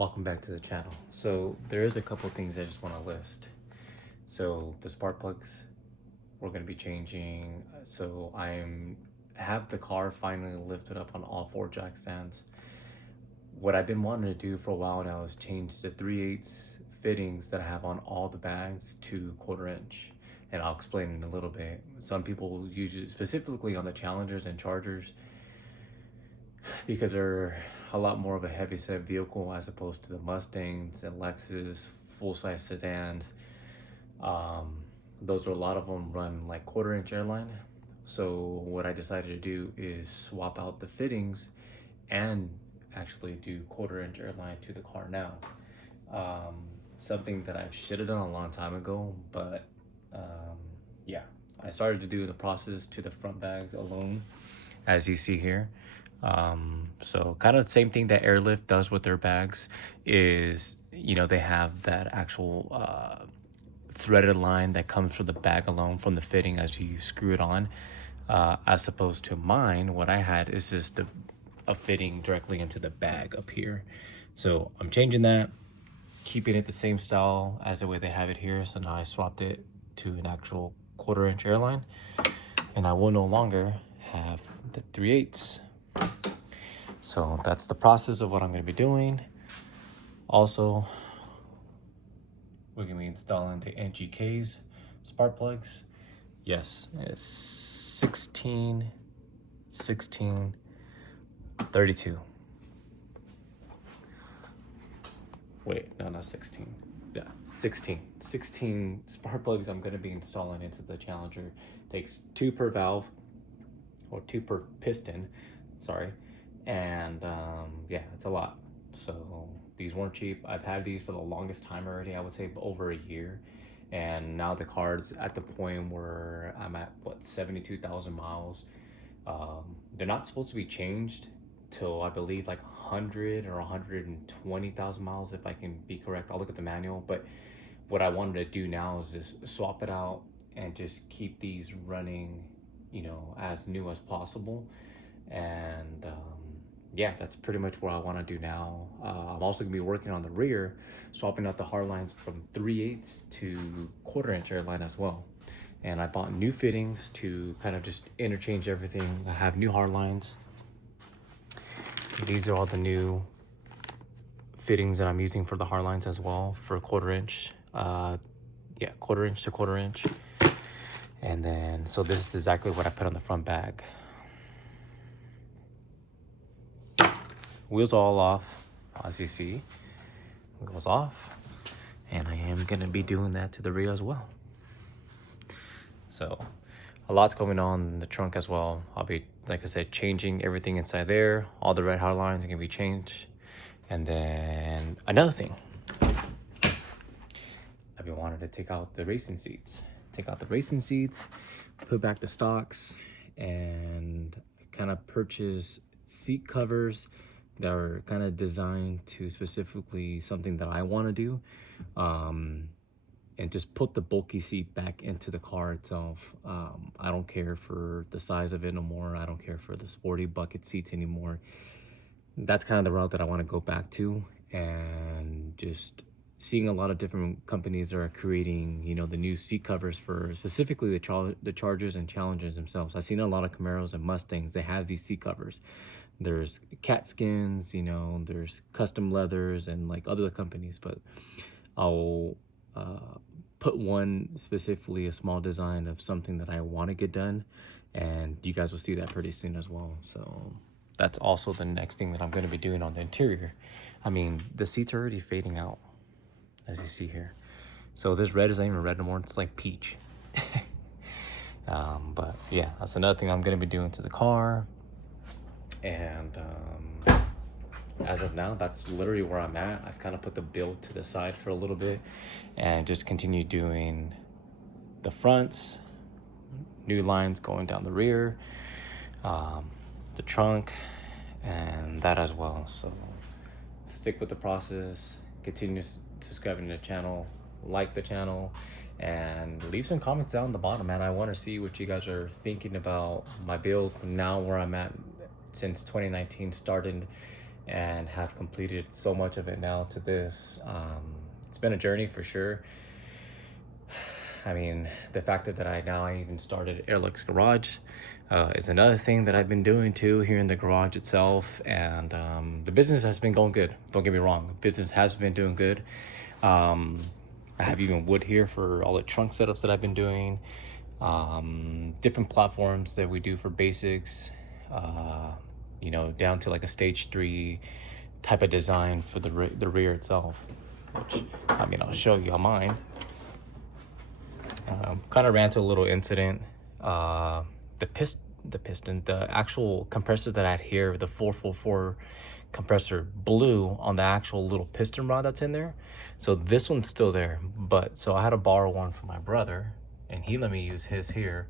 Welcome back to the channel. So there is a couple things I just want to list. So the spark plugs we're going to be changing. So I'm have the car finally lifted up on all four jack stands. What I've been wanting to do for a while now is change the 3/8 fittings that I have on all the bags to 1/4 inch. And I'll explain in a little bit. Some people use it specifically on the Challengers and Chargers because they're a lot more of a heavy set vehicle as opposed to the Mustangs and Lexus full size sedans. Those are a lot of them run like 1/4 inch airline. So what I decided to do is swap out the fittings and actually do 1/4 inch airline to the car now. Something that I should have done a long time ago, but yeah, I started to do the process to the front bags alone, as you see here. So kind of the same thing that Airlift does with their bags is, they have that actual threaded line that comes from the bag alone from the fitting as you screw it on. As opposed to mine, what I had is just a fitting directly into the bag up here. So I'm changing that, keeping it the same style as the way they have it here. So now I swapped it to an actual 1/4 inch airline, and I will no longer have the 3/8. So that's the process of what I'm going to be doing. Also, we're going to be installing the NGK's spark plugs. Yes, it's 16, 16, 32. Wait, no, not 16. Yeah, 16 spark plugs I'm going to be installing into the Challenger. Takes 2 per valve, or 2 per piston, sorry. And yeah, it's a lot. So these weren't cheap. I've had these for the longest time already. I would say over a year. And now the car's at the point where I'm at, what, 72,000 miles. They're not supposed to be changed till, I believe, like 100 or 120,000 miles, if I can be correct. I'll look at the manual. But what I wanted to do now is just swap it out and just keep these running, as new as possible. And yeah, that's pretty much what I want to do now. I'm also gonna be working on the rear, swapping out the hard lines from 3/8 to 1/4 inch airline as well. And I bought new fittings to kind of just interchange everything. I have new hard lines. These are all the new fittings that I'm using for the hard lines as well for 1/4 inch. Yeah, 1/4 inch to 1/4 inch. And then, so this is exactly what I put on the front bag. Wheels all off, as you see. Wheels off. And I am going to be doing that to the rear as well. So a lot's going on in the trunk as well. I'll be, like I said, changing everything inside there. All the red hard lines are going to be changed. And then another thing, I've been wanting to take out the racing seats. Take out the racing seats, put back the stocks, and kind of purchase seat covers that are kind of designed to specifically something that I want to do, and just put the bulky seat back into the car itself. I don't care for the size of it no more. I don't care for the sporty bucket seats anymore. That's kind of the route that I want to go back to, and just seeing a lot of different companies that are creating, the new seat covers for specifically the Chargers and Challengers themselves. I've seen a lot of Camaros and Mustangs. They have these seat covers. There's cat skins, there's custom leathers and like other companies, but I'll put one specifically, a small design of something that I want to get done, and you guys will see that pretty soon as well. So that's also the next thing that I'm going to be doing on the interior. I mean, the seats are already fading out, as you see here. So this red isn't even red anymore. It's like peach. But yeah, that's another thing I'm going to be doing to the car. And as of now, that's literally where I'm at. I've kind of put the build to the side for a little bit and just continue doing the fronts, new lines going down the rear, the trunk, and that as well. So stick with the process, continue subscribing to the channel, like the channel, and leave some comments down the bottom, man. I want to see what you guys are thinking about my build now, where I'm at since 2019 started, and have completed so much of it now to this. It's been a journey for sure. I mean, the fact that I even started Airlux Garage is another thing that I've been doing too here in the garage itself. And the business has been going good. Don't get me wrong, business has been doing good. I have even wood here for all the trunk setups that I've been doing. Different platforms that we do for basics, you know, down to like a stage 3 type of design for the rear itself, which, I mean, I'll show you on mine. Kind of ran into a little incident. The actual compressor that I had here, the 444 compressor, blew on the actual little piston rod that's in there. So this one's still there, but so I had to borrow one from my brother, and he let me use his here.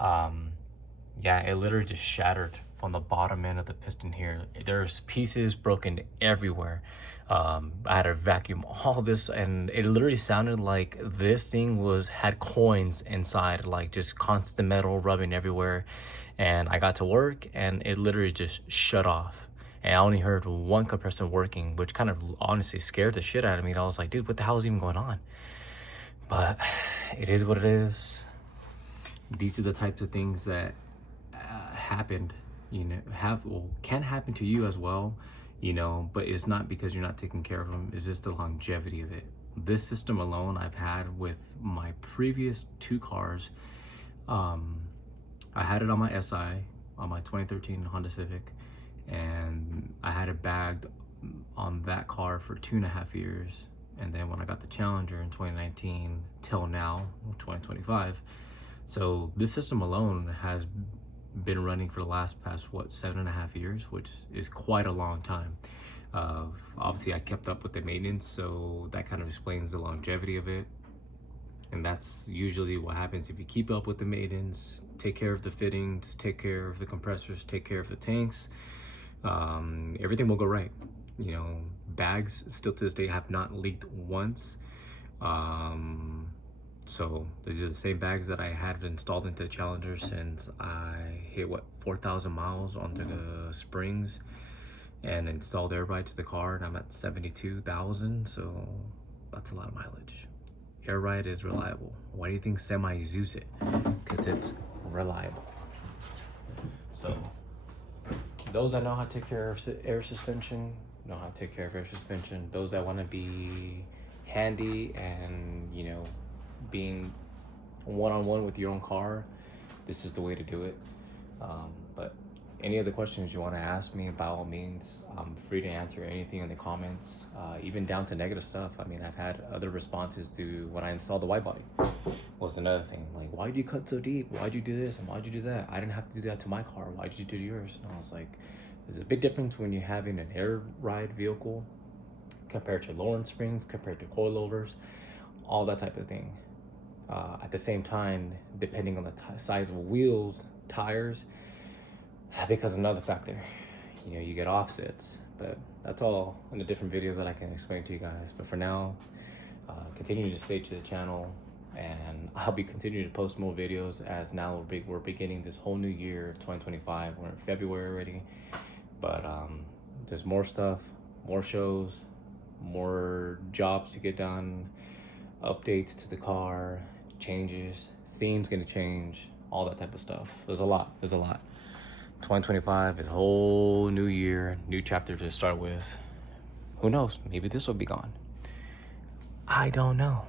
Yeah, it literally just shattered from the bottom end of the piston here. There's pieces broken everywhere. I had to vacuum all this, and it literally sounded like this thing had coins inside, like just constant metal rubbing everywhere. And I got to work, and it literally just shut off. And I only heard one compressor working, which kind of honestly scared the shit out of me. And I was like, dude, what the hell is even going on? But it is what it is. These are the types of things that happened, you know, can happen to you as well, you know, but it's not because you're not taking care of them. It's just the longevity of it. This system alone I've had with my previous 2 cars. I had it on my SI, on my 2013 Honda Civic, and I had it bagged on that car for 2.5 years. And then when I got the Challenger in 2019 till now, 2025. So this system alone has been running for the past 7.5 years, which is quite a long time. Obviously I kept up with the maintenance, so that kind of explains the longevity of it. And that's usually what happens if you keep up with the maintenance, take care of the fittings, take care of the compressors, take care of the tanks. Everything will go right. You know, bags still to this day have not leaked once. So these are the same bags that I had installed into the Challenger since I hit 4,000 miles onto the springs and installed air ride to the car, and I'm at 72,000. So that's a lot of mileage. Air ride is reliable. Why do you think semis use it? Because it's reliable. So those that know how to take care of air suspension know how to take care of air suspension. Those that want to be handy and, you know, being one-on-one with your own car, this is the way to do it. But any other questions you want to ask me, by all means, I'm free to answer anything in the comments, even down to negative stuff. I mean, I've had other responses to when I installed the wide body. Was another thing, like, why'd you cut so deep? Why'd you do this and why'd you do that? I didn't have to do that to my car. Why'd you do yours? And I was like, there's a big difference when you're having an air ride vehicle compared to Lawrence Springs, compared to coilovers, all that type of thing. At the same time, depending on the size of wheels, tires, because another factor, you know, you get offsets. But that's all in a different video that I can explain to you guys. But for now, continue to stay to the channel, and I'll be continuing to post more videos as now we're beginning this whole new year of 2025. We're in February already, but there's more stuff, more shows, more jobs to get done, updates to the car, changes, themes gonna change, all that type of stuff. There's a lot. 2025 is a whole new year, new chapter to start with. Who knows? Maybe this will be gone. I don't know.